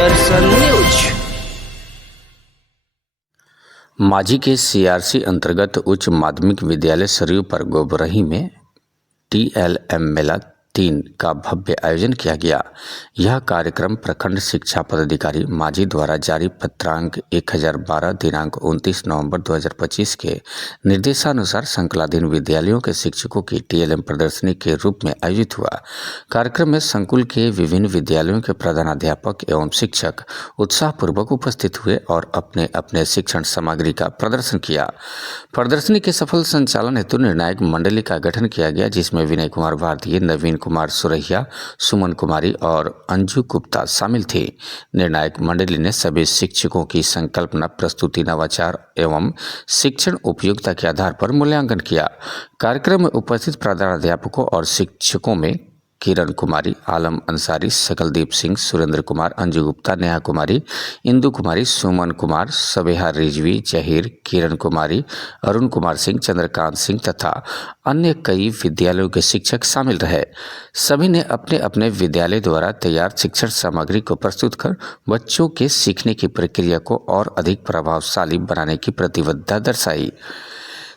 दर्शन news. Manjhi के CRC अंतर्गत उच्च माध्यमिक विद्यालय सरयू पर गोबरही में TLM मेला 3 का भव्य आयोजन किया गया। यह कार्यक्रम प्रखंड शिक्षा पदाधिकारी मांझी द्वारा जारी पत्रांक 1012 दिनांक 29 नवंबर 2025 के निर्देशानुसार संकुलाधीन विद्यालयों के शिक्षकों की TLM प्रदर्शनी के रूप में आयोजित हुआ। कार्यक्रम में संकुल के विभिन्न विद्यालयों के प्रधानाध्यापक एवं शिक्षक उत्साहपूर्वक उपस्थित हुए और अपने अपने शिक्षण सामग्री का प्रदर्शन किया। प्रदर्शनी के सफल संचालन हेतु निर्णायक मंडली का गठन किया गया, जिसमें विनय कुमार भारतीय, नवीन कुमार सुरैया, सुमन कुमारी और अंजू गुप्ता शामिल थे। निर्णायक मंडली ने सभी शिक्षकों की संकल्पना, प्रस्तुति, नवाचार एवं शिक्षण उपयोगिता के आधार पर मूल्यांकन किया। कार्यक्रम में उपस्थित प्रधानाध्यापकों और शिक्षकों में किरण कुमारी, आलम अंसारी, सकलदीप सिंह, सुरेंद्र कुमार, अंजू गुप्ता, नेहा कुमारी, इंदु कुमारी, सुमन कुमार, सबेहा रिजवी, जहीर, किरण कुमारी, अरुण कुमार सिंह, चंद्रकांत सिंह तथा अन्य कई विद्यालयों के शिक्षक शामिल रहे। सभी ने अपने अपने विद्यालय द्वारा तैयार शिक्षण सामग्री को प्रस्तुत कर बच्चों के सीखने की प्रक्रिया को और अधिक प्रभावशाली बनाने की प्रतिबद्धता दर्शाई।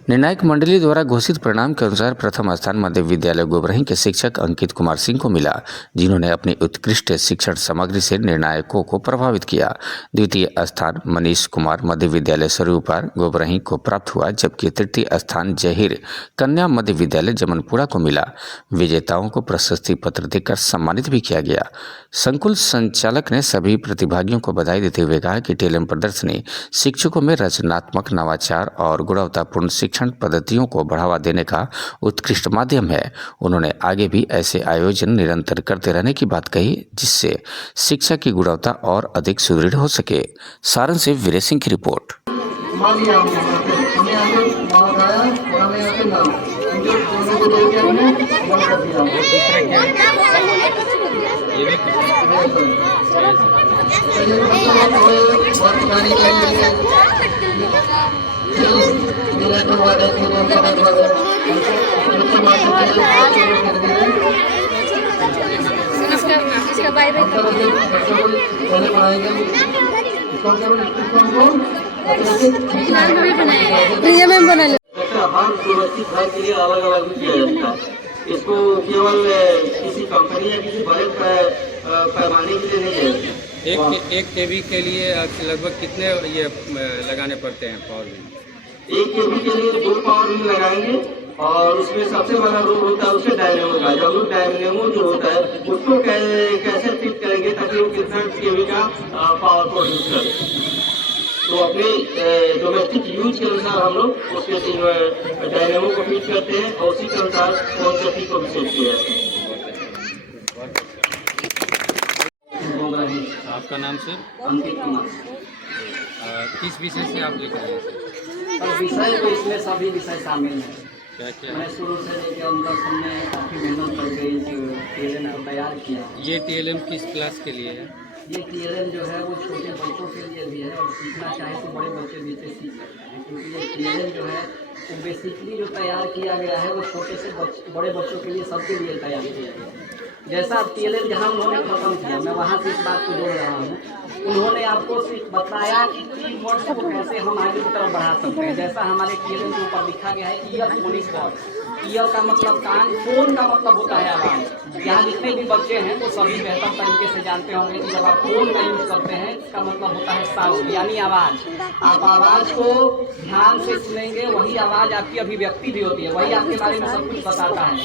निर्णायक मंडली द्वारा घोषित परिणाम के अनुसार प्रथम स्थान मध्य विद्यालय गोबरही के शिक्षक अंकित कुमार सिंह को मिला, जिन्होंने अपनी उत्कृष्ट शिक्षण सामग्री से निर्णायकों को प्रभावित किया। द्वितीय स्थान मनीष कुमार मध्य विद्यालय सरयू पर गोबरही को प्राप्त हुआ, जबकि तृतीय स्थान जहीर कन्या मध्य विद्यालय जमनपुरा को मिला। विजेताओं को प्रशस्ति पत्र देकर सम्मानित भी किया गया। संकुल संचालक ने सभी प्रतिभागियों को बधाई देते हुए कहा कि TLM प्रदर्शनी शिक्षकों में रचनात्मक, नवाचार और गुणवत्तापूर्ण शिक्षण पद्धतियों को बढ़ावा देने का उत्कृष्ट माध्यम है। उन्होंने आगे भी ऐसे आयोजन निरंतर करते रहने की बात कही, जिससे शिक्षा की गुणवत्ता और अधिक सुदृढ़ हो सके। सारण से वीरे सिंह की रिपोर्ट। प्रिया मैम बना लो। हर सुरक्षित घर के लिए अलग अलग किया जाता है। इसको केवल किसी कंपनी या किसी बड़े पैमाने के लिए नहीं है। एक केबी के लिए लगभग कितने ये लगाने पड़ते हैं पावर व्हील? एक केबी के लिए 2 पावर व्हील लगाएंगे और उसमें सबसे बड़ा रोल होता है उसके डायनेमो का। जब लोग डायनेमो जो होता है उसको कैसे फिट करेंगे ताकि वो कितना केबी का पावर प्रोड्यूस करे। तो अपने डोमेस्टिक यूज के अनुसार हम लोग उसके डायनेमो को फिट करते हैं और उसी के अनुसार क्वांटिटी को भी सेट किया जाता है। आपका नाम सर? अंकित कुमार। किस विषय से आप लिख रहे हैं? विषय तो इसमें सभी विषय शामिल हैं। क्या क्या? मैं शुरू से लेकर अंदर हमने काफ़ी मेहनत करके TLM को तैयार किया। ये TLM किस क्लास के लिए है? ये TLM जो है वो छोटे बच्चों के लिए भी है और सीखना चाहे तो बड़े बच्चे भी इसे सीख सकते हैं, क्योंकि ये TLM जो है वो बेसिकली जो तैयार किया गया है वो छोटे से बड़े बच्चों के लिए, सबके लिए तैयार किया गया है। जैसा TLM जहाँ उन्होंने खत्म किया, मैं वहाँ से इस बात को जोड़ रहा हूँ। उन्होंने आपको सिर्फ बताया कि कीवर्ड्स को कैसे हम आगे की तरफ बढ़ा सकते हैं। जैसा हमारे TLM के ऊपर लिखा गया है ईयरफोनिक वर्ड। ईयर का मतलब कान, फोन का मतलब होता है आवाज़। यहाँ जितने भी बच्चे हैं वो सभी बेहतर तरीके से जानते होंगे कि जब आप फोन का यूज़ करते हैं इसका मतलब होता है साउंड, यानी आवाज़। आप आवाज़ को ध्यान से सुनेंगे, वही आवाज़ आपकी अभिव्यक्ति भी होती है, वही आपके बारे में सब कुछ बताता है।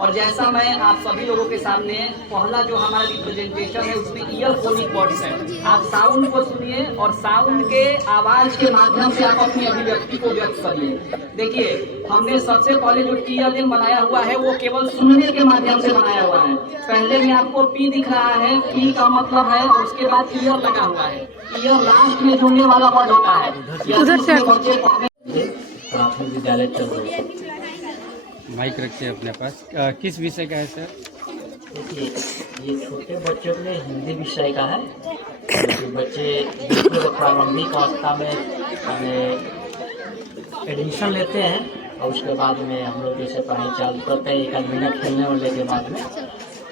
और जैसा मैं आप सभी लोगों के सामने पहला जो हमारा रिप्रेजेंटेशन है उसमें ईयरफोनिक वर्ड्स है। आप साउंड को सुनिए और साउंड के आवाज़ के माध्यम से आप अपनी अभिव्यक्ति को व्यक्त करिए। देखिए, हमने सबसे पहले जो TLM बनाया हुआ है वो केवल सुनने के माध्यम से बनाया हुआ है। पहले में आपको P दिख रहा है, P का मतलब है, और उसके बाद ईयर लगा हुआ है। ईयर लास्ट में जुड़ने वाला वर्ड होता है। उधर से बच्चे प्राथमिक विद्यालय चल रहे हैं। माइक रखिए अपने पास। किस विषय का है सर? देखिए, ये छोटे बच्चों के लिए हिंदी विषय का है। जो बच्चे प्रारंभिक अवस्था में एडमिशन लेते हैं और उसके बाद में हम लोग जैसे पढ़ाई चालू करते हैं 1 आध महीना खेलने वाले के बाद में,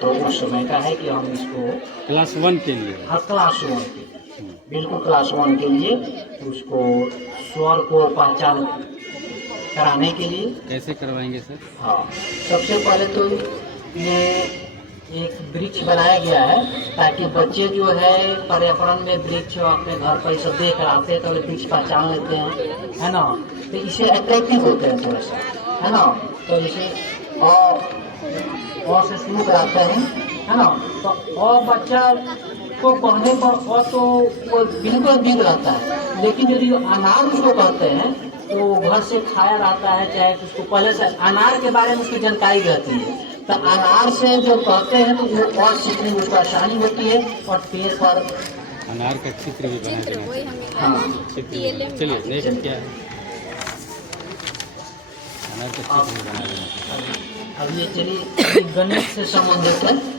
तो उस समय का है कि हम इसको क्लास 1 के लिए। हर क्लास 1 के बिल्कुल क्लास 1 के लिए उसको स्वर को पहचान कराने के लिए कैसे करवाएंगे सर? हाँ, सबसे पहले तो ये एक वृक्ष बनाया गया है ताकि बच्चे जो है पर्यावरण में वृक्ष अपने घर पर सब देख आते हैं तो वृक्ष पहचान लेते हैं, है ना। तो इसे अट्रैक्टिव होते हैं थोड़ा सा, है ना। तो जैसे और से शुरू कराते हैं, है ना। तो और बच्चा को पढ़ने पर और तो वो बिल्कुल ठीक रहता है, लेकिन यदि अनार उसको कहते हैं तो घर से खाया रहता है, चाहे उसको पहले से अनार के बारे में उसकी जानकारी रहती है। तो अनार से जो कहते हैं तो वो और सीखने में उसको आसानी होती है और पेड़ पर अनार का चित्र भी बना देना। हाँ। चलिए नेक्स्ट क्या है? अनार का चित्र भी बना देना। अब ये चलिए गणित से संबंधित है।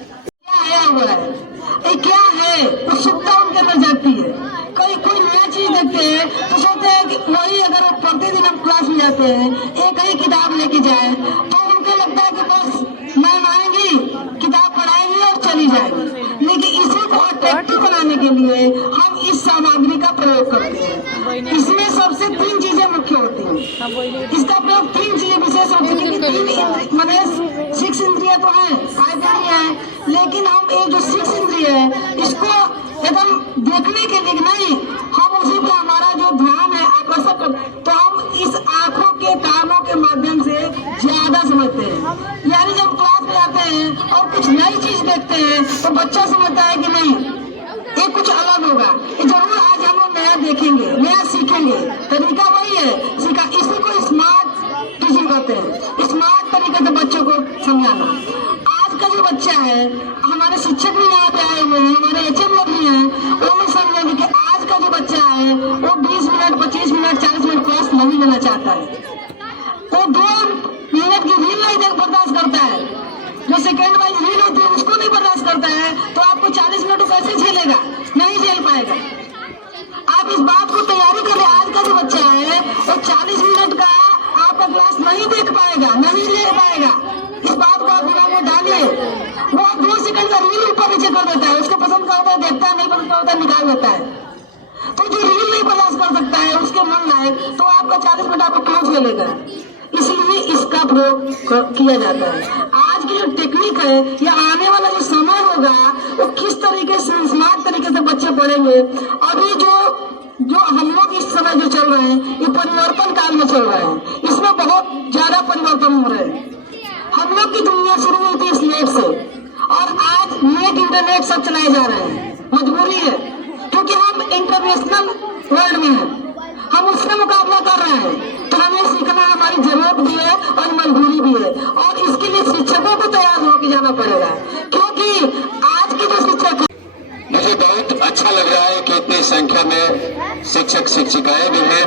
क्या है उत्सुकता उनके अंदर जाती है। कोई नया चीज देखते हैं तो सोचते हैं कि वही अगर वो प्रतिदिन हम क्लास में जाते हैं एक ही किताब लेके जाए तो उनको लगता है कि बस मैम आएंगी किताब पढ़ाएंगी और चली जाएगी। लेकिन इसे को अट्रैक्टिव बनाने के लिए हम इस सामग्री का प्रयोग करते हैं। इसमें सबसे 3 चीजें मुख्य होती हैं। इसका प्रयोग 3 चीजें विशेष होती है। 3 मैंने 6 इंद्रियां तो है, फायदे नहीं है, लेकिन हम एक जो 6 इंद्रिय है इसको एकदम देखने के लिए नहीं, हम उसी पे हमारा जो ध्यान है आकर्षक, तो हम इस आंखों के कामों के माध्यम से ज्यादा समझते हैं। यानी जब क्लास में आते हैं और कुछ नई चीज देखते हैं तो बच्चा समझता है कि नहीं ये कुछ अलग होगा, ये जरूर आज हम लोग नया देखेंगे, नया सीखेंगे। तरीका वही है सीखा, इसी को स्मार्ट टीचिंग कहते हैं। स्मार्ट तरीके से बच्चों को समझाना। आज का जो बच्चा है, हमारे शिक्षक भी यहाँ पे आए हुए हैं, हमारे HM लोग भी हैं, वो लोग समझेंगे कि आज का जो बच्चा है वो 20 मिनट 25 मिनट 40 मिनट क्लास नहीं लेना चाहता है। वो 2 मिनट की रील नहीं बर्दाश्त करता है, जो सेकेंड वाइज रील होती है उसको नहीं बर्दाश्त करता है, तो आपको 40 मिनट कैसे झेलेगा? नहीं झेल पाएगा। आप इस बात को तैयारी करें, आज का जो बच्चा है वो 40 मिनट का आपका क्लास नहीं देख पाएगा, नहीं ले पाएगा। इस बात को आप दिमाग में डालिए। वो 2 सेकंड का रील ऊपर नीचे कर देता है, उसके पसंद का होता है देखता है, नहीं पसंद का होता है निकाल देता है। तो जो रील नहीं बर्दाश्त कर सकता है उसके मन लायक, तो आपका 40 मिनट आपको क्लोज ले लेगा। इसलिए इसका प्रयोग किया जाता है। आज की जो टेक्निक है या आने वाला जो समय होगा वो किस तरीके से स्मार्ट तरीके से बच्चे पढ़ेंगे। अभी जो हम लोग इस समय जो चल रहे हैं ये परिवर्तन काल में चल रहे हैं, इसमें बहुत ज्यादा परिवर्तन हो रहे हैं। हम लोग की दुनिया शुरू हुई थी इस नेट से और आज नेट इंटरनेट सब चलाए जा रहे हैं। मजबूरी है क्योंकि हम इंटरनेशनल वर्ल्ड में हैं, हम उससे मुकाबला कर रहे हैं, तो हमें सीखना हमारी जरूरत भी है और मजबूरी भी है। और इसके लिए शिक्षकों को तैयार होकर जाना पड़ेगा, क्योंकि आज के जो शिक्षक मुझे बहुत अच्छा लग रहा है कि इतनी संख्या में शिक्षक शिक्षिकाएं भी हैं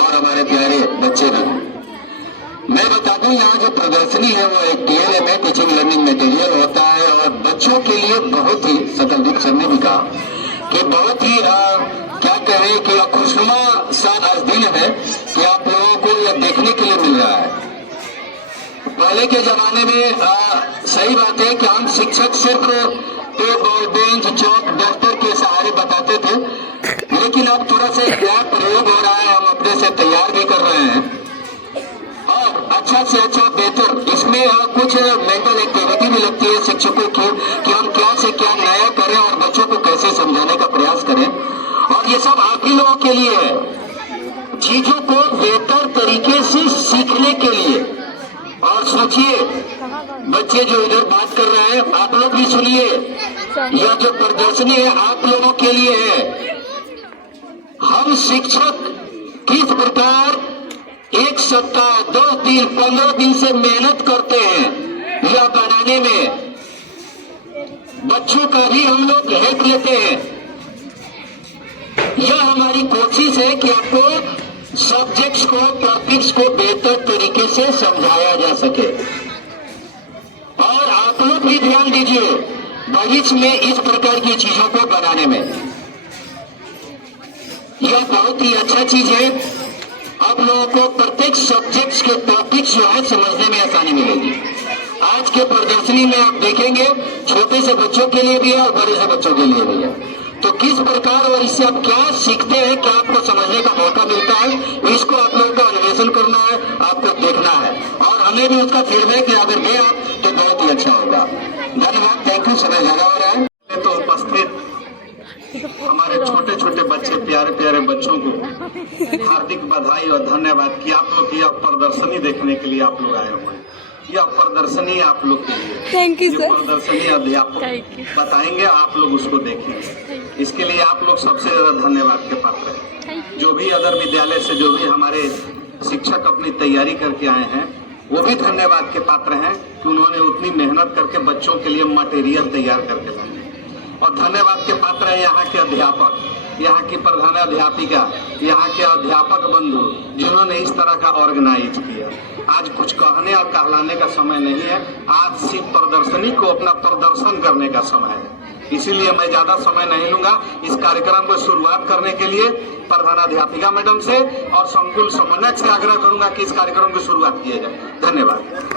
और हमारे प्यारे बच्चे भी हैं। मैं बता दूं यहाँ जो प्रदर्शनी है वो एक TLM है, टीचिंग लर्निंग मटेरियल होता है और बच्चों के लिए बहुत ही, सकलदीप सर ने भी कहा कि बहुत ही क्या कहें कि खुशनुमा सा आज दिन है कि आप लोगों को यह देखने के लिए मिल रहा है। पहले के जमाने में सही बात है कि हम शिक्षक सिर्फ बेंच चौक दफ्तर के सहारे बताते थे, लेकिन अब थोड़ा सा क्या प्रयोग हो रहा है, हम अपने से तैयार भी कर रहे हैं और अच्छा से अच्छा बेहतर इसमें कुछ मेंटल एक्टिविटी भी लगती है शिक्षकों की कि हम क्या से क्या नया करें और बच्चों को कैसे समझाने का प्रयास करें। और ये सब आप ही लोगों के लिए है, चीजों को बेहतर तरीके से सीखने के लिए। और सोचिए बच्चे जो इधर बात कर रहे हैं आप लोग भी सुनिए, यह जो प्रदर्शनी है आप लोगों के लिए है। हम शिक्षक किस प्रकार 1 सप्ताह 2 दिन 15 दिन से मेहनत करते हैं यह बनाने में, बच्चों का भी हम लोग हेल्प लेते हैं। यह हमारी कोशिश है कि आपको सब्जेक्ट्स को, टॉपिक्स को बेहतर तरीके से समझाया जा सके। और आप लोग भी ध्यान दीजिए भविष्य में इस प्रकार की चीजों को बनाने में। यह बहुत ही अच्छा चीज है, आप लोगों को प्रत्येक सब्जेक्ट्स के टॉपिक्स जो है समझने में आसानी मिलेगी। आज आज के प्रदर्शनी में आप देखेंगे छोटे से बच्चों के लिए भी है और बड़े से बच्चों के लिए भी है। तो किस प्रकार और इससे आप क्या सीखते हैं, क्या आपको समझने का मौका मिलता है, इसको आप लोगों का अन्वेषण करना है, आपको देखना है और हमें भी उसका फीडबैक अगर दे आप तो बहुत ही अच्छा होगा। धन्यवाद, थैंक यू। समय ज्यादा हो रहा है तो उपस्थित हमारे छोटे छोटे बच्चे, प्यारे प्यारे बच्चों को हार्दिक बधाई और धन्यवाद कि आप लोग यह प्रदर्शनी देखने के लिए आप लोग आए हुए हैं। यह प्रदर्शनी आप लोग के लिए, थैंक यू ये सर। प्रदर्शनी अध्यापक बताएंगे, आप लोग उसको देखेंगे। इसके लिए आप लोग सबसे ज्यादा धन्यवाद के पात्र हैं। जो भी अदर विद्यालय से जो भी हमारे शिक्षक अपनी तैयारी करके आए हैं वो भी धन्यवाद के पात्र हैं कि उन्होंने उतनी मेहनत करके बच्चों के लिए मटेरियल तैयार करके लाए। और धन्यवाद के पात्र है यहाँ के अध्यापक, यहाँ की प्रधानाध्यापिका, यहाँ के अध्यापक बंधु जिन्होंने इस तरह का ऑर्गेनाइज किया। आज कुछ कहने और कहलाने का समय नहीं है, आज सिर्फ प्रदर्शनी को अपना प्रदर्शन करने का समय है। इसीलिए मैं ज्यादा समय नहीं लूंगा। इस कार्यक्रम को शुरुआत करने के लिए प्रधानाध्यापिका मैडम से और संकुल समन्वयक से आग्रह करूंगा कि इस कार्यक्रम की शुरुआत किया जाए। धन्यवाद।